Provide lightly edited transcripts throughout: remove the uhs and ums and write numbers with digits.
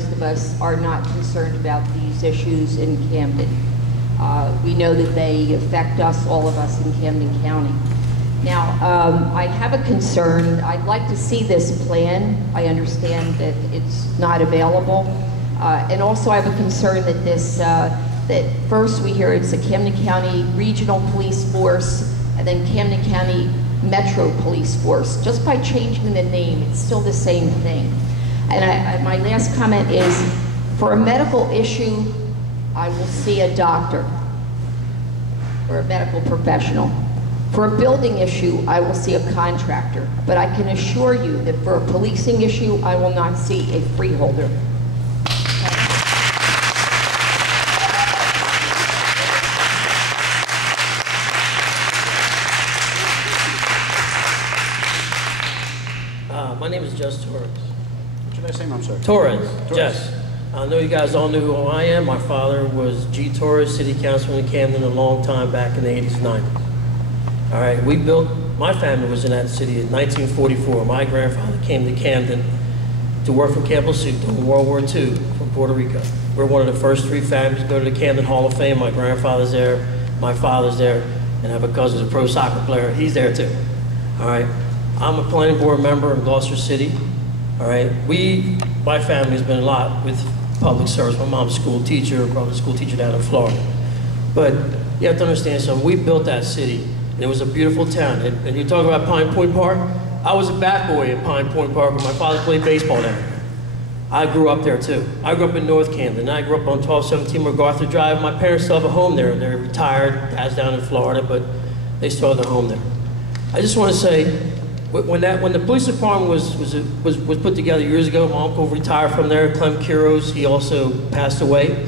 most of us are not concerned about these issues in Camden. We know that they affect us, all of us in Camden County. Now, I have a concern. I'd like to see this plan. I understand that it's not available. And also I have a concern that this, that first we hear it's a Camden County Regional Police Force and then Camden County Metro Police Force. Just by changing the name, it's still the same thing. And my last comment is, for a medical issue, I will see a doctor or a medical professional. For a building issue, I will see a contractor. But I can assure you that for a policing issue, I will not see a freeholder. My name is Jess Torres. What should I say? I'm sorry. Torres. Jess. I know you guys all knew who I am. My father was G. Torres, city councilman in Camden a long time back in the 80s, 90s. All right, we built, my family was in that city in 1944. My grandfather came to Camden to work for Camden City during World War II from Puerto Rico. We're one of the first 3 families to go to the Camden Hall of Fame. My grandfather's there, my father's there, and I have a cousin who's a pro soccer player. He's there too. All right, I'm a planning board member in Gloucester City. All right, my family's been a lot with public service. My mom's a school teacher, brother's a school teacher down in Florida. But you have to understand something, we built that city. It was a beautiful town. And you talk about Pine Point Park, I was a bat boy in Pine Point Park when my father played baseball there. I grew up there too. I grew up in North Camden. I grew up on 1217 MacArthur Drive. My parents still have a home there. They're retired, Dad's down in Florida, but they still have their home there. I just want to say, when the police department was put together years ago, my uncle retired from there, Clem Quiros, he also passed away.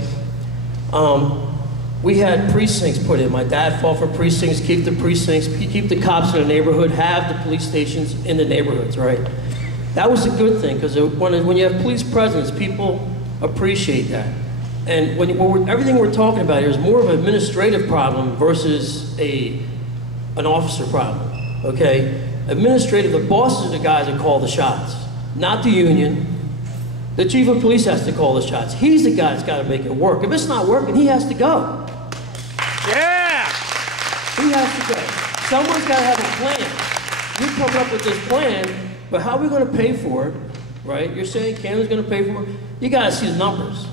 We had precincts put in. My dad fought for precincts, keep the cops in the neighborhood, have the police stations in the neighborhoods, right? That was a good thing, because when you have police presence, people appreciate that. And everything we're talking about here is more of an administrative problem versus an officer problem, okay? Administrative, the bosses are the guys that call the shots, not the union. The chief of police has to call the shots. He's the guy that's got to make it work. If it's not working, he has to go. Yeah! He has to go. Someone's got to have a plan. You're coming up with this plan, but how are we going to pay for it, right? You're saying Camden's going to pay for it. You got to see the numbers.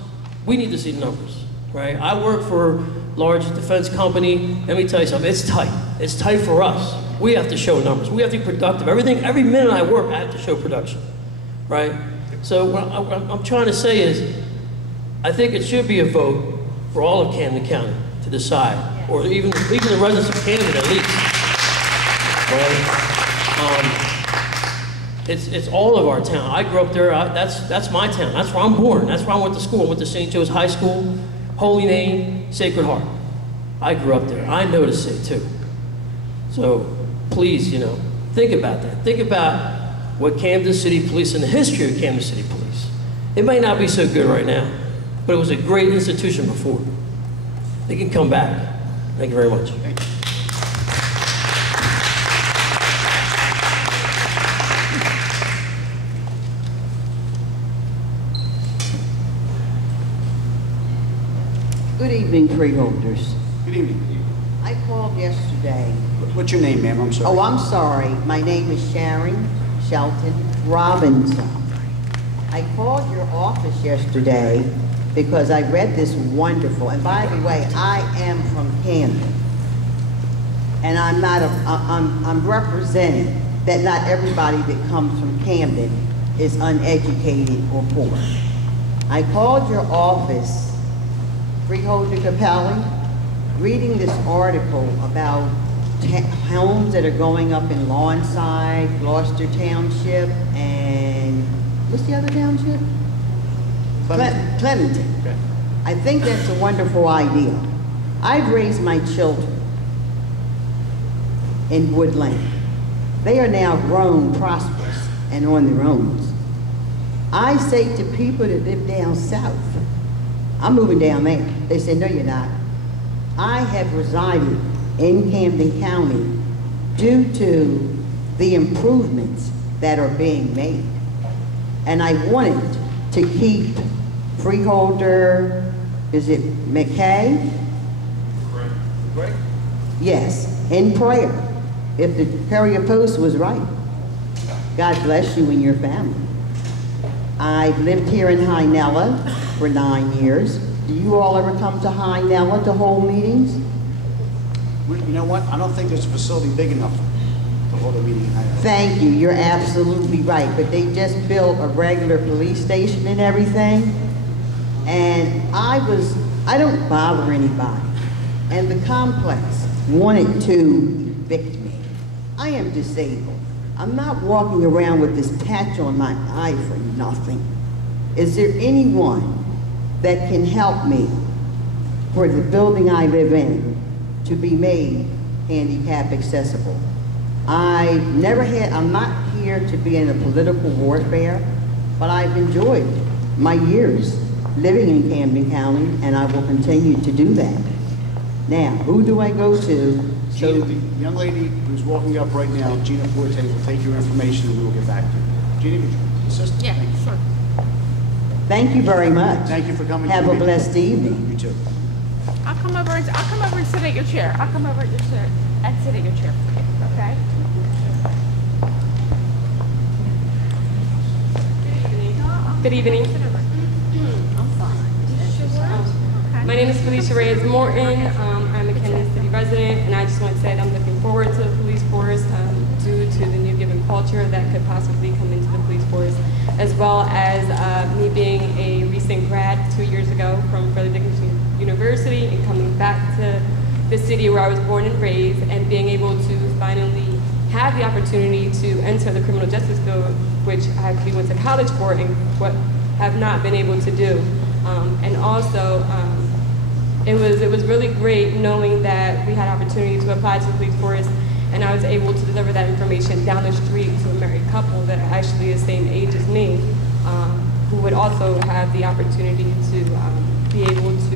We need to see the numbers, right? I work for a large defense company. Let me tell you something. It's tight. It's tight for us. We have to show numbers. We have to be productive. Every minute I work, I have to show production, right? So what I'm trying to say is, I think it should be a vote for all of Camden County to decide, or even the residents of Camden at least, right? It's all of our town. I grew up there. That's my town. That's where I'm born. That's where I went to school. I went to St. Joe's High School, Holy Name, Sacred Heart. I grew up there. I know the city too. So please, think about that. Think about what Camden City Police and the history of Camden City Police. It may not be so good right now, but it was a great institution before. They can come back. Thank you very much. Thank you. Good evening, freeholders. Good evening. I called yesterday. What's your name, ma'am? I'm sorry. Oh, I'm sorry. My name is Sharon Shelton Robinson. I called your office yesterday because I read this wonderful, and by the way, I am from Camden. And I'm representing that not everybody that comes from Camden is uneducated or poor. I called your office, Freeholder Capelli, reading this article about homes that are going up in Lawnside, Gloucester Township, and what's the other township? Clementon. Okay. I think that's a wonderful idea. I've raised my children in Wood Lane. They are now grown, prosperous, and on their own. I say to people that live down south, I'm moving down there. They say, no, you're not. I have resided in Camden County due to the improvements that are being made. And I wanted to keep Freeholder, is it McKay? Right? Yes, in prayer, if the Courier Post was right. God bless you and your family. I've lived here in Hynella for 9 years. Do you all ever come to Hynella to hold meetings? You know what? I don't think there's a facility big enough to hold a meeting. Thank you, you're absolutely right, but they just built a regular police station and everything, and I don't bother anybody, and the complex wanted to evict me. I am disabled. I'm not walking around with this patch on my eye for nothing. Is there anyone that can help me for the building I live in to be made handicap accessible? I'm not here to be in a political warfare, but I've enjoyed my years living in Camden County, and I will continue to do that. Now, who do I go to? Gina, the young lady who's walking up right now, Gina Forte, will take your information and we will get back to you. Gina, would you assist? Yeah, Thank you. sure. Thank you very much. Thank you for coming. to Have the a meeting. blessed evening. You too. I'll come over and sit at your chair. I'll come over at your chair and sit at your chair. Okay? Good evening. My name is Felicia Reyes Morton. I'm a Camden City resident, and I just want to say that I'm looking forward to the police force due to the new given culture that could possibly come into the police force, as well as me being a recent grad 2 years ago from Fairleigh Dickinson University and coming back to the city where I was born and raised, and being able to finally have the opportunity to enter the criminal justice field, which I actually went to college for and what have not been able to do. And also, it was really great knowing that we had opportunity to apply to the police force, and I was able to deliver that information down the street to a married couple that are actually the same age as me, who would also have the opportunity to be able to